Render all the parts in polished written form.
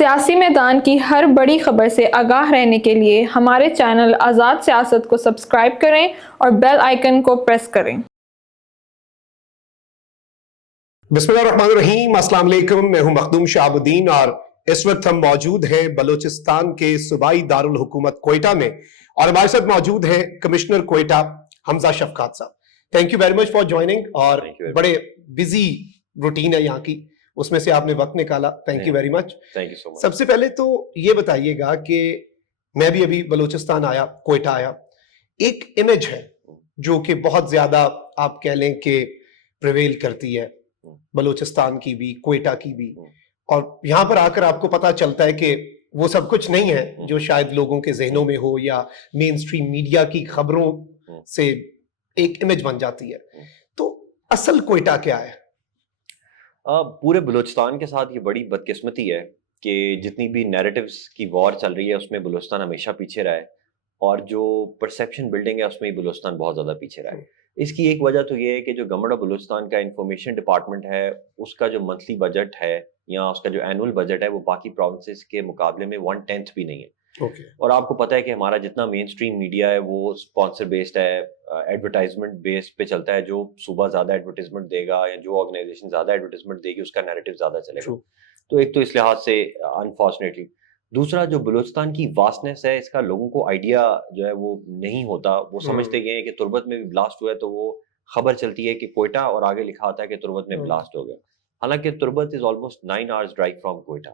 سیاسی میدان کی ہر بڑی خبر سے آگاہ رہنے کے لیے ہمارے چینل آزاد سیاست کو سبسکرائب کریں اور بیل آئیکن کو پریس کریں۔ بسم اللہ الرحمن الرحیم، السلام علیکم، میں ہوں مخدوم شہاب الدین اور اس وقت ہم موجود ہیں بلوچستان کے صوبائی دارالحکومت کوئٹہ میں، اور ہمارے ساتھ موجود ہیں کمشنر کوئٹہ حمزہ شفقات صاحب۔ Thank you very much for joining, اور بڑے بزی روٹین ہے یہاں کی، اس میں سے آپ نے وقت نکالا، تھینک یو ویری مچ۔ سب سے پہلے تو یہ بتائیے گا کہ میں بھی ابھی بلوچستان آیا، کوئٹہ آیا، ایک امیج ہے جو کہ بہت زیادہ آپ کہہ لیں کہ پریویل کرتی ہے، بلوچستان کی بھی، کوئٹہ کی بھی، اور یہاں پر آ کر آپ کو پتا چلتا ہے کہ وہ سب کچھ نہیں ہے جو شاید لوگوں کے ذہنوں میں ہو، یا مین سٹریم میڈیا کی خبروں سے ایک امیج بن جاتی ہے۔ تو اصل کوئٹہ کیا ہے؟ پورے بلوچستان کے ساتھ یہ بڑی بدقسمتی ہے کہ جتنی بھی نیریٹیوز کی وار چل رہی ہے اس میں بلوچستان ہمیشہ پیچھے رہا ہے، اور جو پرسیپشن بلڈنگ ہے اس میں بلوچستان بہت زیادہ پیچھے رہا ہے۔ اس کی ایک وجہ تو یہ ہے کہ جو گورنمنٹ آف بلوچستان کا انفارمیشن ڈپارٹمنٹ ہے، اس کا جو منتھلی بجٹ ہے یا اس کا جو اینول بجٹ ہے وہ باقی پروونسز کے مقابلے میں 1/10 بھی نہیں ہے۔ اور آپ کو پتہ ہے کہ ہمارا جتنا مین سٹریم میڈیا ہے وہ اسپانسر بیسڈ ہے، ایڈورٹائزمنٹ بیس پہ چلتا ہے، جو صوبہ زیادہ ایڈورٹائزمنٹ دے گا یا جو آرگنائزیشن زیادہ ایڈورٹائزمنٹ دے گی اس کا نیریٹو زیادہ چلے گا۔ تو ایک تو اس لحاظ سے انفارچونیٹلی، دوسرا جو بلوچستان کی واسٹنس ہے، اس کا لوگوں کو آئیڈیا جو ہے وہ نہیں ہوتا۔ وہ سمجھتے یہ ہیں کہ تربت میں بھی بلاسٹ ہوا ہے تو وہ خبر چلتی ہے کہ کوئٹہ، اور آگے لکھا آتا ہے کہ تربت میں بلاسٹ ہو گیا، حالانکہ Turbat is almost 9 hours drive from Quetta.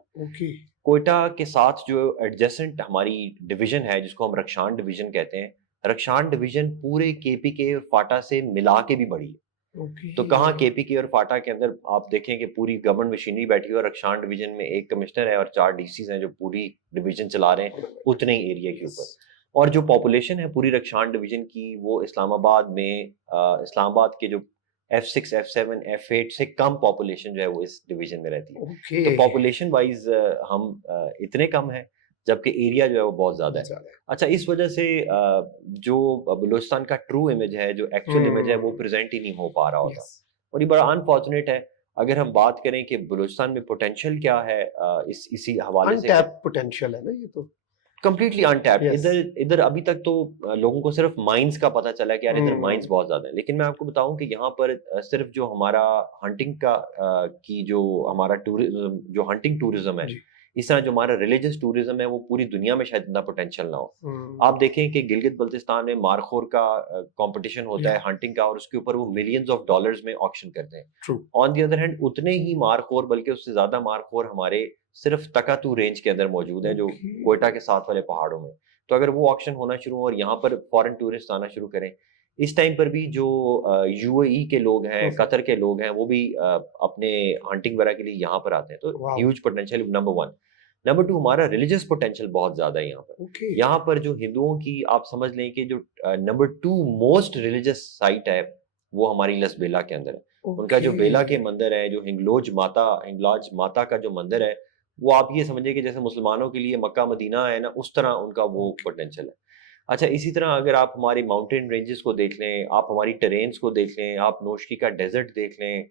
Quetta کے ساتھ جو ایڈجسنٹ ہماری ڈویژن ہے جس کو ہم رکشان ڈویژن کہتے ہیں، رکشان ڈویژن پورے کے پی کے اور فاٹا سے ملا کے بھی بڑی ہے۔ تو کہاں کے پی کے اور فاٹا کے اندر آپ دیکھیں کہ پوری گورنمنٹ مشینری بیٹھی ہے، اور رکشان ڈویژن میں ایک کمشنر ہے اور 4 ڈی سیز ہیں جو پوری ڈویژن چلا رہے ہیں اتنے ہی ایریا کے اوپر۔ اور جو پاپولیشن ہے پوری رکشان ڈویژن کی، وہ اسلام آباد میں اسلام آباد کے جو F6 F7 F8 سے کم پاپولیشن جو ہے وہ اس ڈویژن میں رہتی ہے۔ تو پاپولیشن وائز ہم اتنے کم ہیں، جبکہ ایریا جو ہے وہ بہت زیادہ ہے۔ اچھا، اس وجہ سے جو بلوچستان کا ٹرو امیج ہے، جو ایکچوئل امیج ہے، وہ پریزنٹ ہی نہیں ہو پا رہا ہوتا، اور یہ بڑا انفارچونیٹ ہے۔ اگر ہم بات کریں کہ بلوچستان میں پوٹینشیل کیا ہے، اسی حوالے سے انٹیپ پوٹینشیل ہے نا یہ تو، کمپلیٹلی انٹیپڈ۔ ادھر ابھی تک تو لوگوں کو صرف مائنز کا پتہ چلا ہے کہ یار ادھر مائنز بہت زیادہ ہیں، لیکن میں آپ کو بتاؤں کہ یہاں پر صرف جو ہمارا ہنٹنگ کا کی جو ہمارا ٹورزم، جو ہنٹنگ ٹورزم ہے، اس طرح جو ہمارا ریلیجس ٹورزم ہے، وہ پوری دنیا میں شاید اتنا پوٹینشیل نہ ہو۔ آپ دیکھیں کہ گلگت بلتستان میں مارخور کا کمپٹیشن ہوتا ہے ہنٹنگ کا، اور اس کے اوپر وہ ملینز آف ڈالرز میں آکشن کرتے ہیں۔ آن دی ادر ہینڈ اتنے ہی مارخور، بلکہ اس سے زیادہ مارخور ہمارے صرف تکاتو رینج کے اندر موجود ہیں، جو کوئٹہ کے ساتھ والے پہاڑوں میں۔ تو اگر وہ آکشن ہونا شروع ہو اور یہاں پر فورن ٹورسٹ آنا شروع کریں، اس ٹائم پر بھی جو یو اے ای کے لوگ ہیں، قطر کے لوگ ہیں، وہ بھی اپنے ہنٹنگ وغیرہ کے لیے یہاں پر آتے ہیں۔ تو ہیوج پوٹینشیل نمبر 1۔ نمبر 2، ہمارا ریلیجس پوٹینشیل بہت زیادہ ہے یہاں پر۔ یہاں پر جو ہندوؤں کی آپ سمجھ لیں کہ جو نمبر 2 موسٹ ریلیجس سائٹ ہے وہ ہماری لس بیلا کے اندر ہے۔ ان کا جو بیلا کے مندر ہے، جو ہنگلاج ماتا کا جو مندر ہے، وہ آپ یہ سمجھیں کہ جیسے مسلمانوں کے لیے مکہ مدینہ ہے نا، اس طرح ان کا وہ پوٹینشیل ہے۔ اچھا، اسی طرح اگر آپ ہماری ماؤنٹین رینجز کو دیکھ لیں، آپ ہماری ٹرینز کو دیکھ لیں، آپ نوشکی کا ڈیزرٹ دیکھ لیں،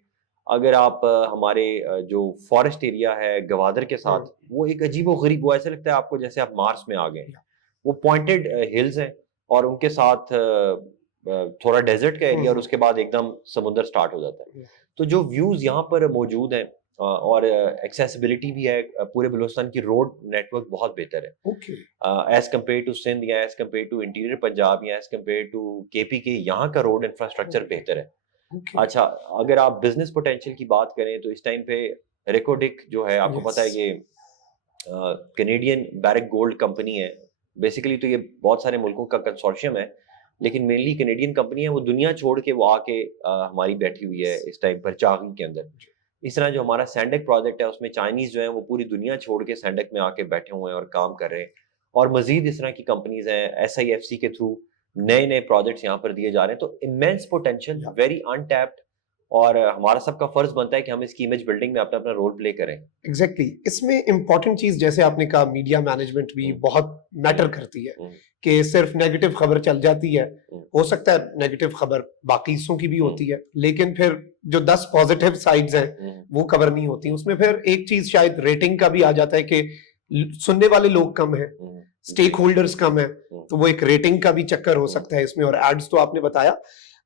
اگر آپ ہمارے جو فارسٹ ایریا ہے گوادر کے ساتھ، وہ ایک عجیب و غریب، وہ ایسا لگتا ہے آپ کو جیسے آپ مارس میں آ گئے۔ وہ پوائنٹڈ ہلز ہیں، اور ان کے ساتھ تھوڑا ڈیزرٹ کا ایریا، اور اس کے بعد ایک دم سمندر سٹارٹ ہو جاتا ہے۔ تو جو ویوز یہاں پر موجود ہیں، اور ایکسیسیبلٹی بھی ہے، پورے بلوچستان کی روڈ نیٹ ورک بہت بہتر ہے ایز کمپیئر ٹو سندھ، یا as compare to interior Punjab, یا ایز کمپیئر ٹو کے پی کے، یہاں کا روڈ انفراسٹرکچر بہتر ہے۔ اچھا، اگر آپ بزنس پوٹینشیل کی بات کریں تو اس ٹائم پہ ریکوڈک جو ہے، آپ کو پتہ ہے یہ کینیڈین بیرک گولڈ کمپنی ہے۔ بیسیکلی تو یہ بہت سارے ملکوں کا کنسورشیم ہے، لیکن مینلی کینیڈین کمپنی ہے۔ وہ دنیا چھوڑ کے وہ آ کے ہماری بیٹھی ہوئی ہے اس ٹائم پر چاغی کے اندر۔ اس طرح جو ہمارا سینڈک پروجیکٹ ہے، اس میں چائنیز جو ہیں وہ پوری دنیا چھوڑ کے سینڈک میں آ کے بیٹھے ہوئے ہیں اور کام کر رہے ہیں۔ اور مزید اس طرح کی کمپنیز ہیں، SIFC کے تھرو نئے پروجیکٹس یہاں پر دیے جا رہے ہیں۔ تو امینس پوٹینشیل، ویری انٹیپڈ، اور ہمارا سب کا فرض بنتا ہے کہ ہم اس کی امیج بلڈنگ میں اپنا اپنا رول پلے کریں. ایگزیکٹلی. اس میں امپورٹنٹ چیز جیسے آپ نے کہا میڈیا مینجمنٹ بھی بہت میٹر کرتی ہے کہ صرف نیگیٹو خبر چل جاتی ہے. ہو سکتا ہے نیگیٹو خبر باقی حصوں کی بھی ہوتی ہے لیکن پھر جو 10 پازیٹیو سائڈز ہیں وہ کور نہیں ہوتی. اس میں پھر ایک چیز شاید ریٹنگ کا بھی آ جاتا ہے کہ سننے والے لوگ کم ہیں, اسٹیک ہولڈرز کم ہیں, تو وہ ایک ریٹنگ کا بھی چکر ہو سکتا ہے اس میں. اور ایڈز تو آپ نے بتایا.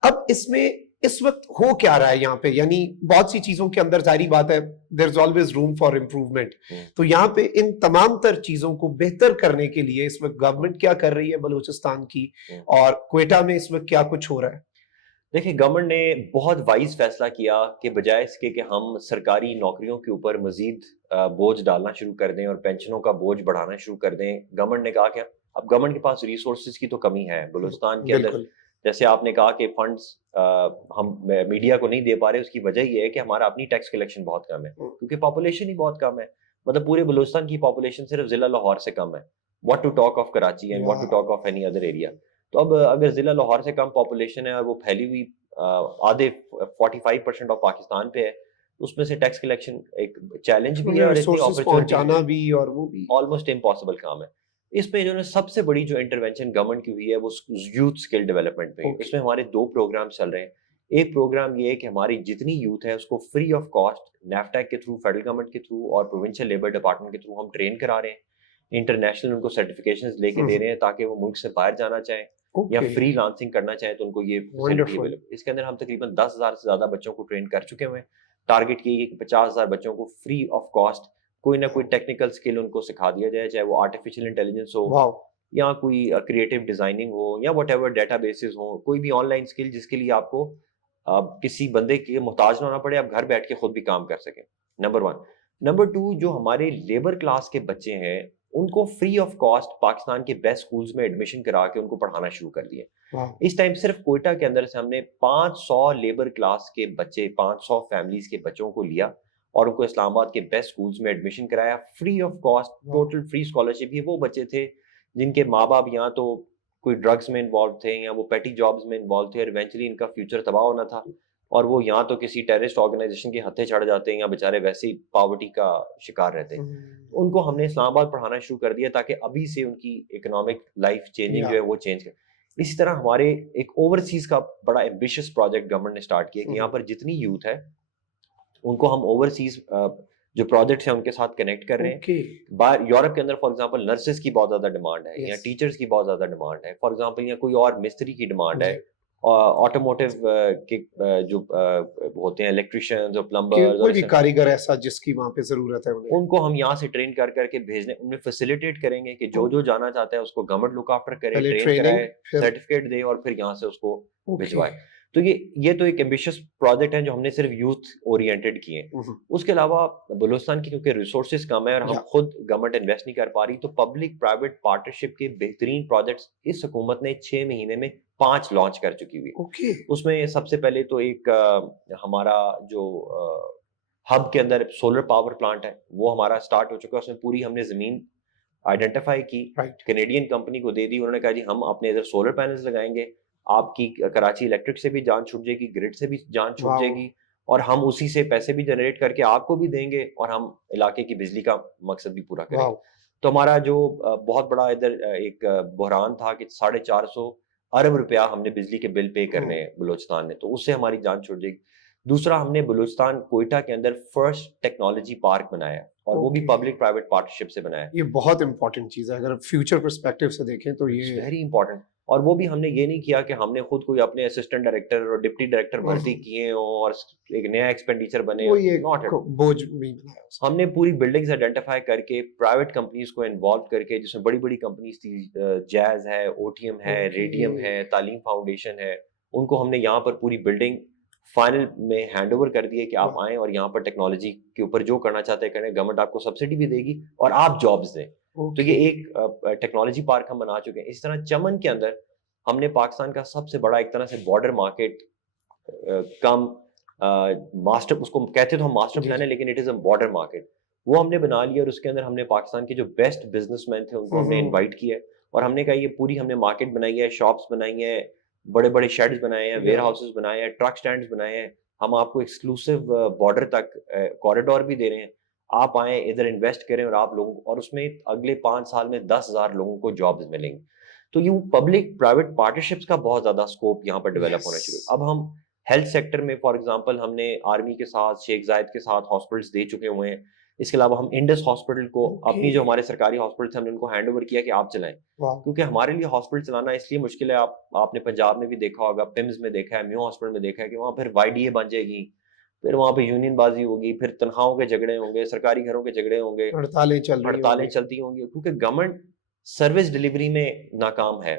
اب اس میں اس وقت ہو کیا رہا ہے یہاں پہ, یعنی بہت سی چیزوں کے اندر ظاہری بات ہے there is always room for improvement. تو یہاں پہ ان تمام تر چیزوں کو بہتر کرنے کے لیے اس وقت گورنمنٹ کیا کر رہی ہے بلوچستان کی, اور کوئٹہ میں اس وقت کیا کچھ ہو رہا ہے؟ دیکھیں گورنمنٹ نے بہت وائز فیصلہ کیا کہ بجائے اس کے کہ ہم سرکاری نوکریوں کے اوپر مزید بوجھ ڈالنا شروع کر دیں اور پینشنوں کا بوجھ بڑھانا شروع کر دیں, گورنمنٹ نے کہا کہ اب گورنمنٹ کے پاس ریسورسز کی تو کمی ہے بلوچستان کے اندر. جیسے آپ نے کہا کہ فنڈز ہم میڈیا کو نہیں دے پا رہے, اس کی وجہ یہ ہے کہ ہمارا اپنی ٹیکس کلیکشن بہت کم ہے کیونکہ پاپولیشن ہی بہت کم ہے. مطلب پورے بلوچستان کی پاپولیشن صرف ضلع لاہور سے کم ہے, what to talk of Karachi and what to talk of any other area. تو اب اگر ضلع لاہور سے کم پاپولیشن ہے اور وہ پھیلی ہوئی آدھے 45% آف پاکستان پہ ہے, اس میں سے ٹیکس کلیکشن ایک چیلنج بھی ہے اور اتنی اپرچونٹی بھی اور وہ بھی آلموسٹ امپاسبل کام ہے. اس میں جو ہے سب سے بڑی جو انٹروینشن گورنمنٹ کی ہوئی ہے وہ یوتھ اسکل ڈیولپمنٹ پہ. اس میں ہمارے 2 پروگرام چل رہے ہیں. ایک پروگرام یہ ہے کہ ہماری جتنی یوتھ ہے اس کو فری آف کاسٹ نیفٹیک کے تھرو, فیڈرل گورنمنٹ کے تھرو اور پروونشل لیبر ڈپارٹمنٹ کے تھرو ہم ٹرین کرا رہے ہیں. انٹرنیشنل ان کو سرٹیفکیشنز لے کے دے رہے ہیں تاکہ وہ ملک سے باہر جانا چاہیں یا فری لانسنگ کرنا چاہیں تو ان کو یہ فیسلٹی اویلیبل. اس کے اندر ہم تقریباً 10,000 سے زیادہ بچوں کو ٹرین کر چکے ہوئے ہیں. ٹارگیٹ کی ہے کہ 50,000 بچوں کو فری آف کاسٹ کوئی نہ کوئی ٹیکنیکل اسکل ان کو سکھا دیا جائے, چاہے وہ آرٹیفیشیل انٹیلیجنس ہو یا کوئی کریٹو ڈیزائننگ ہو یا واٹ ایور ڈیٹا بیسز ہوں, کوئی بھی آن لائن اسکل جس کے لیے آپ کو کسی بندے کے محتاج نہ ہونا پڑے, آپ گھر بیٹھ کے خود بھی کام کر سکیں. نمبر 1. نمبر 2, جو ہمارے لیبر کلاس کے بچے ہیں ان کو فری آف کاسٹ پاکستان کے بیسٹ سکولز میں ایڈمیشن کرا کے ان کو پڑھانا شروع کر دیے. اس ٹائم صرف کوئٹہ کے اندر سے ہم نے 500 لیبر کلاس کے بچے, 500 فیملیز کے بچوں کو لیا اور ان کو اسلام آباد کے بیسٹ سکولز میں ایڈمیشن کرایا free of cost, total free scholarship. یہ وہ بچے تھے جن کے ماں باپ یا تو کوئی ڈرگز میں انوالو تھے یا وہ پیٹی جابز میں انوالو تھے اور ایونچولی ان کا فیوچر تباہ ہونا تھا اور وہ یا تو کسی ٹیررسٹ آرگنائزیشن کے ہتھے چڑھ جاتے ہیں یا بیچارے ویسے ہی پاورٹی کا شکار رہتے ہیں. ان کو ہم نے اسلام آباد پڑھانا شروع کر دیا تاکہ ابھی سے ان کی اکنامک لائف چینجنگ جو ہے وہ چینج کرے. اسی طرح ہمارے ایک اوورسیز کا بڑا ایمبیشس پروجیکٹ گورنمنٹ نے اسٹارٹ کیا کہ یہاں پر جتنی یوتھ ہے ان کو ہم اوورسیز جو پروجیکٹس ہیں ان کے ساتھ کنیکٹ کر رہے ہیں. یورپ کے اندر فار ایگزامپل نرسز کی بہت زیادہ ڈیمانڈ ہے یا ٹیچرز کی بہت زیادہ ڈیمانڈ ہے فار ایگزامپل, یا کوئی اور مستری کی ڈیمانڈ ہے, آٹوموٹیو کے جو ہوتے ہیں الیکٹریشینز اور پلمبرز, کوئی بھی کاریگر ایسا جس کی وہاں پہ ضرورت ہے ان کو ہم یہاں سے ٹرین کر کر کے بھیجنے, ان میں فیسیلیٹیٹ کریں گے کہ جو جانا چاہتا ہے اس کو گورنمنٹ لک آفٹر کرے, ٹرین کرائے, سرٹیفکیٹ دے اور پھر یہاں سے اس کو بھجوائے. تو یہ تو ایک ایمبیشس پروجیکٹ ہے جو ہم نے صرف یوتھ اورینٹڈ کیے ہیں. اس کے علاوہ بلوچستان کی کیونکہ ریسورسز کم ہے اور ہم خود گورنمنٹ انویسٹ نہیں کر پا رہی, تو پبلک پرائیویٹ پارٹنرشپ کے بہترین پروجیکٹس اس حکومت نے 6 مہینے میں 5 لانچ کر چکی ہوئی. اس میں سب سے پہلے تو ایک ہمارا جو ہب کے اندر سولر پاور پلانٹ ہے وہ ہمارا سٹارٹ ہو چکا ہے. اس میں پوری ہم نے زمین آئیڈینٹیفائی کی, کینیڈین کمپنی کو دے دی. انہوں نے کہا جی ہم اپنے ادھر سولر پینلز لگائیں گے, آپ کی کراچی الیکٹرک سے بھی جان چھوٹ جائے گی, گرڈ سے بھی جان چھوٹ جائے گی, اور ہم اسی سے پیسے بھی جنریٹ کر کے آپ کو بھی دیں گے اور ہم علاقے کی بجلی کا مقصد بھی پورا کریں گے. تو ہمارا جو بہت بڑا ادھر ایک بحران تھا کہ 450 ارب روپیہ ہم نے بجلی کے بل پے کرنے ہیں بلوچستان نے, تو اس سے ہماری جان چھوٹ جائے گی. دوسرا, ہم نے بلوچستان کوئٹہ کے اندر فرسٹ ٹیکنالوجی پارک بنایا اور وہ بھی پبلک پرائیویٹ پارٹنرشپ سے بنایا. یہ بہت امپورٹنٹ چیز ہے اگر فیوچر پرسپیکٹو سے دیکھیں تو یہ ویری امپورٹنٹ. اور وہ بھی ہم نے یہ نہیں کیا کہ ہم نے خود کوئی اپنے اسسٹنٹ ڈائریکٹر اور ڈپٹی ڈائریکٹر بھرتی کیے اور ایک نیا ایکسپینڈیچر بنے. بوجھ نہیں بنایا. ہم نے پوری بلڈنگز آئیڈینٹیفائی کر کے پرائیویٹ کمپنیز کو انوالو کر کے, جس میں بڑی بڑی کمپنیز تھی, جیز ہے, او ٹی ایم ہے, ریڈیم ہے, تعلیم فاؤنڈیشن ہے, ان کو ہم نے یہاں پر پوری بلڈنگ فائنل میں ہینڈ اوور کر دیے کہ آپ آئیں اور یہاں پر ٹیکنالوجی کے اوپر جو کرنا چاہتے ہیں کریں. گورنمنٹ آپ کو سبسڈی بھی دے گی اور آپ جابز دیں. تو یہ ایک ٹیکنالوجی پارک ہم بنا چکے ہیں. اس طرح چمن کے اندر ہم نے پاکستان کا سب سے بڑا ایک طرح سے بارڈر مارکیٹ کم ماسٹر, اس کو کہتے تو ہم ماسٹر پلان ہے لیکن it is a border market, وہ ہم نے بنا لیا. اور اس کے اندر ہم نے پاکستان کے جو بیسٹ بزنس مین تھے ان کو ہم نے انوائٹ کیا ہے اور ہم نے کہا یہ پوری ہم نے مارکیٹ بنائی ہے, شاپس بنائی ہیں, بڑے بڑے شیڈز بنائے ہیں, ویئر ہاؤسز بنائے ہیں, ٹرک سٹینڈز بنائے ہیں, ہم آپ کو ایکسکلوسیو بارڈر تک کوریڈور بھی دے رہے ہیں, آپ آئیں ادھر انویسٹ کریں اور آپ لوگوں, اور اس میں اگلے 5 سال میں 10,000 لوگوں کو جابز ملیں گی. تو یہ پبلک پرائیویٹ پارٹنرشپس کا بہت زیادہ اسکوپ یہاں پر ڈیولپ ہونا شروع. اب ہم ہیلتھ سیکٹر میں فار ایگزامپل ہم نے آرمی کے ساتھ, شیخ زائد کے ساتھ ہاسپٹلس دے چکے ہوئے ہیں. اس کے علاوہ ہم انڈس ہاسپٹل کو اپنی جو ہمارے سرکاری ہاسپٹلس ہیں ہم نے ان کو ہینڈ اوور کیا کہ آپ چلائیں, کیونکہ ہمارے لیے ہاسپٹل چلانا اس لیے مشکل ہے. آپ نے پنجاب میں بھی دیکھا ہوگا, پمز میں دیکھا ہے, میو ہاسپٹل میں دیکھا ہے کہ وہاں پھر وائی ڈی اے بن جائے گی, پھر وہاں پہ یونین بازی ہوگی, پھر تنخواہوں کے جھگڑے ہوں گے, سرکاری گھروں کے جھگڑے ہوں گے, ہڑتالیں چلتی ہوں گی, کیونکہ گورنمنٹ سروس ڈلیوری میں ناکام ہے.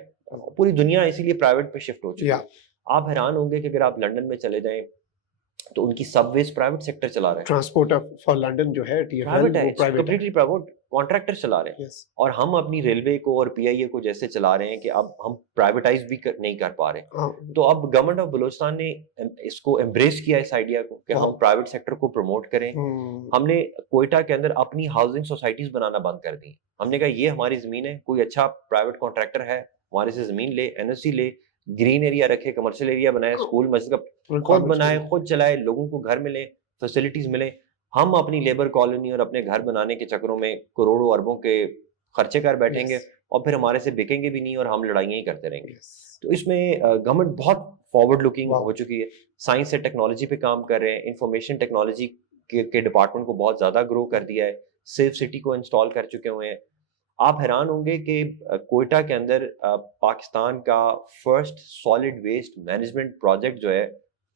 پوری دنیا اسی لیے پرائیویٹ پہ شفٹ ہو چکی ہے. آپ حیران ہوں گے کہ اگر آپ لنڈن میں چلے جائیں تو ان کی سب ویز پرائیویٹ سیکٹر چلا رہے ہیں. ٹرانسپورٹ فار لنڈن جو ہے پرائیویٹ ہے, کمپلیٹلی پرائیویٹ کانٹریکٹر چلا رہے ہیں. اور ہم اپنی ریلوے کو اور پی آئی اے کو جیسے چلا رہے ہیں کہ اب ہم پرائیویٹائز بھی نہیں کر پا رہے. تو اب گورنمنٹ آف بلوچستان نے اس کو ایمبریس کیا اس آئیڈیا کو کہ ہم پرائیویٹ سیکٹر کو پروموٹ کریں. ہم نے کوئٹہ کے اندر اپنی ہاؤسنگ سوسائٹیز بنانا بند کر دی. ہم نے کہا یہ ہماری زمین ہے, کوئی اچھا پرائیویٹ کانٹریکٹر ہے ہمارے سے زمین لے, این او سی لے, گرین ایریا رکھے, کمرشل ایریا بنائے, اسکول مسجد کا خود بنائے, خود چلائے, لوگوں کو گھر ملے, فیسلٹیز ملے. ہم اپنی لیبر کالونی اور اپنے گھر بنانے کے چکروں میں کروڑوں اربوں کے خرچے کر بیٹھیں گے اور پھر ہمارے سے بکیں گے بھی نہیں اور ہم لڑائیاں ہی کرتے رہیں گے. تو اس میں گورنمنٹ بہت فارورڈ لکنگ ہو چکی ہے, سائنس سے ٹیکنالوجی پہ کام کر رہے ہیں, انفارمیشن ٹیکنالوجی کے ڈپارٹمنٹ کو بہت زیادہ گرو کر دیا ہے, سیف سٹی کو انسٹال کر چکے ہوئے ہیں. آپ حیران ہوں گے کہ کوئٹہ کے اندر پاکستان کا first solid waste management project جو ہے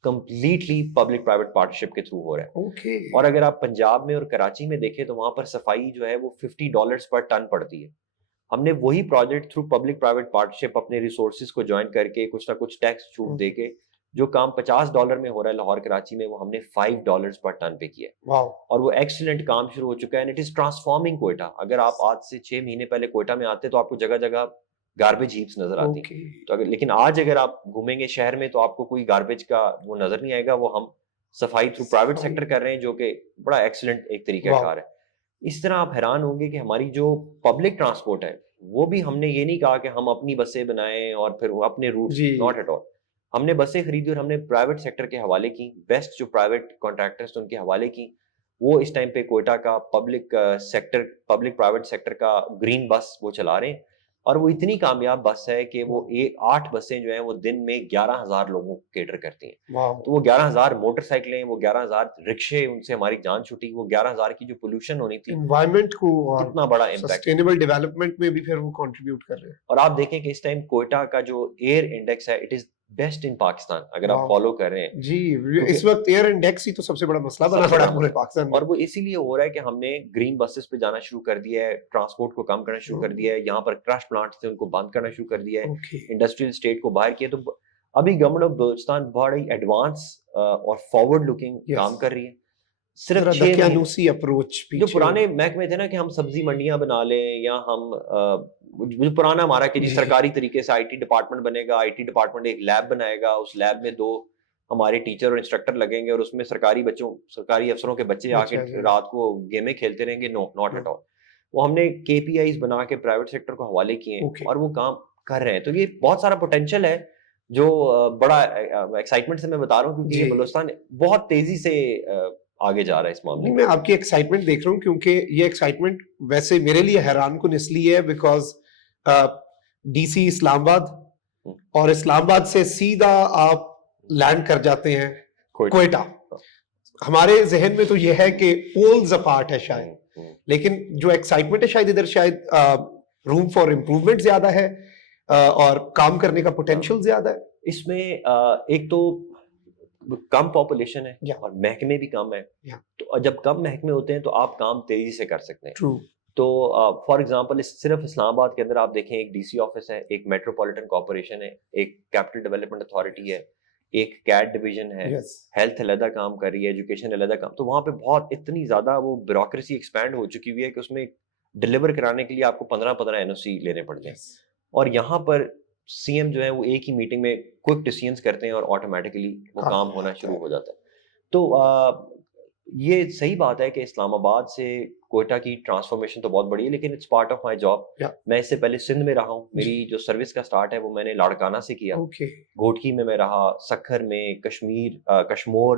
کمپلیٹلی پبلک پرائیویٹ پارٹنرشپ کے تھرو ہو رہا ہے. اور اگر آپ پنجاب میں اور کراچی میں دیکھیں تو وہاں پر صفائی جو ہے وہ $50 پر ٹن پڑتی ہے. ہم نے وہی project through public private partnership اپنے ریسورسز کو جوائن کر کے کچھ نہ کچھ ٹیکس چھوٹ دے کے جو کام $50 میں ہو رہا ہے لاہور کراچی میں, وہ ہم نے $5 پر ٹن پہ کیا. اور وہ ایکسیلنٹ کام شروع ہو چکا ہے, and it is transforming Quetta. اگر آپ آج سے 6 مہینے پہلے کوئٹہ میں آتے تو آپ کو جگہ جگہ گاربیج ہیپس نظر آتی ہیں. تو اگر لیکن آج اگر آپ گھومیں گے شہر میں تو آپ کو کوئی گاربیج کا وہ نظر نہیں آئے گا. وہ ہم صفائی تھرو پرائیویٹ سیکٹر کر رہے ہیں جو کہ بڑا ایکسیلنٹ ایک طریقہ کار ہے. اس طرح آپ حیران ہوں گے کہ ہماری جو پبلک ٹرانسپورٹ ہے وہ بھی ہم نے یہ نہیں کہا کہ ہم اپنی بسیں بنائیں اور پھر اپنے روٹ, ناٹ ایٹ آل. ہم نے بسیں خریدی اور ہم نے پرائیویٹ سیکٹر کے حوالے کی, بیسٹ جو پرائیویٹ کانٹریکٹرز ان کے حوالے کی. وہ اس ٹائم پہ کوئٹہ کا پبلک پرائیویٹ سیکٹر کا گرین بس وہ چلا رہے ہیں, اور وہ اتنی کامیاب بس ہے کہ وہ 8 بسیں جو ہیں وہ دن میں 11,000 لوگوں کو کیٹر کرتی ہیں. تو وہ 11,000 موٹر سائیکلیں, وہ 11,000 رکشے, ان سے ہماری جان چھٹی. وہ 11,000 کی جو پولوشن ہونی تھی, انوائرمنٹ کو کتنا بڑا امپیکٹ, سسٹینیبل ڈیولپمنٹ میں بھی پھر وہ کنٹریبیوٹ کر رہے ہیں. اور آپ دیکھیں کہ اس ٹائم کوئٹہ کا جو ایئر انڈیکس ہے it is best in Pakistan, اگر آپ فالو کر رہے ہیں. جی اس وقت ایئر انڈیکس ہی تو سب سے بڑا مسئلہ بنا پڑا پورے پاکستان میں, اور وہ اسی لیے ہو رہا ہے کہ ہم نے گرین بسز پہ جانا شروع کر دیا ہے, ٹرانسپورٹ کو کم کرنا شروع کر دیا ہے, یہاں پر کرش پلانٹس تھے ان کو بند کرنا شروع کر دیا ہے, انڈسٹریل اسٹیٹ کو باہر کیا. تو ابھی گورنمنٹ آف بلوچستان بڑی ایڈوانس اور فارورڈ لکنگ کام کر رہی ہے. صرف دقیانوسی اپروچ جو پرانے محکمے تھے نا کہ ہم سبزی منڈیاں بنا لیں, یا ہم جو پرانا ہمارا کہ جی سرکاری طریقے سے آئی ٹی ڈپارٹمنٹ بنے گا, آئی ٹی ڈپارٹمنٹ ایک لیب بنائے گا, اس لیب میں 2 ہمارے ٹیچر اور انسٹرکٹر لگیں گے اور اس میں سرکاری افسروں کے بچے آ کے رات کو گیمیں کھیلتے رہیں گے. نو, ناٹ ایٹ آل. وہ ہم نے KPIs بنا کے پرائیویٹ سیکٹر کو حوالے کیے ہیں اور وہ کام کر رہے ہیں. تو یہ بہت سارا پوٹینشیل ہے جو بڑا ایکسائٹمنٹ سے میں بتا رہا ہوں, کیونکہ یہ بلوچستان بہت تیزی سے آگے جا رہا ہے اس معاملے میں. میں آپ کی ایکسائٹمنٹ دیکھ رہا ہوں کیونکہ یہ ایکسائٹمنٹ ویسے میرے لیے حیران کن اس لیے ہے بیکاز DC اسلام آباد, اور اسلام آباد سے سیدھا آپ لینڈ کر جاتے ہیں کوئٹہ. ہمارے ذہن میں تو یہ ہے کہ پولز اپارٹ ہے شاید, لیکن جو ایکسائٹمنٹ ہے شاید ادھر شاید روم فار امپروومنٹ زیادہ ہے اور کام کرنے کا پوٹینشیل زیادہ ہے. اس میں ایک تو کم پاپولیشن ہے اور محکمے بھی کم ہے. تو جب کم محکمے ہوتے ہیں تو آپ کام تیزی سے کر سکتے ہیں. تو فار ایگزامپل صرف اسلام آباد کے اندر آپ دیکھیں ایک DC آفس ہے, ایک میٹروپولیٹن کارپوریشن ہے, ایک کیپٹل ڈیولپمنٹ اتھارٹی ہے, ایک کیٹ ڈویژن ہے, ہیلتھ علیحدہ کام کر رہی ہے, ایجوکیشن علیحدہ کام. تو وہاں پہ بہت اتنی زیادہ وہ بیوروکریسی ایکسپینڈ ہو چکی ہوئی ہے کہ اس میں ڈلیور کرانے کے لیے آپ کو 15 NOC لینے پڑتے ہیں. اور یہاں پر CM جو ہے وہ ایک ہی میٹنگ میں کوئک ڈیسیژنز کرتے ہیں اور آٹومیٹکلی وہ کام ہونا شروع ہو جاتا ہے. تو یہ صحیح بات ہے کہ اسلام آباد سے کوئٹہ کی ٹرانسفارمیشن تو بہت بڑی ہے, لیکن it's part of my job. میں اس سے پہلے سندھ میں رہا ہوں, میری جو سروس کا سٹارٹ ہے وہ میں نے لاڑکانہ سے کیا, گھوٹکی میں رہا, سکھر میں, کشمور,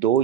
2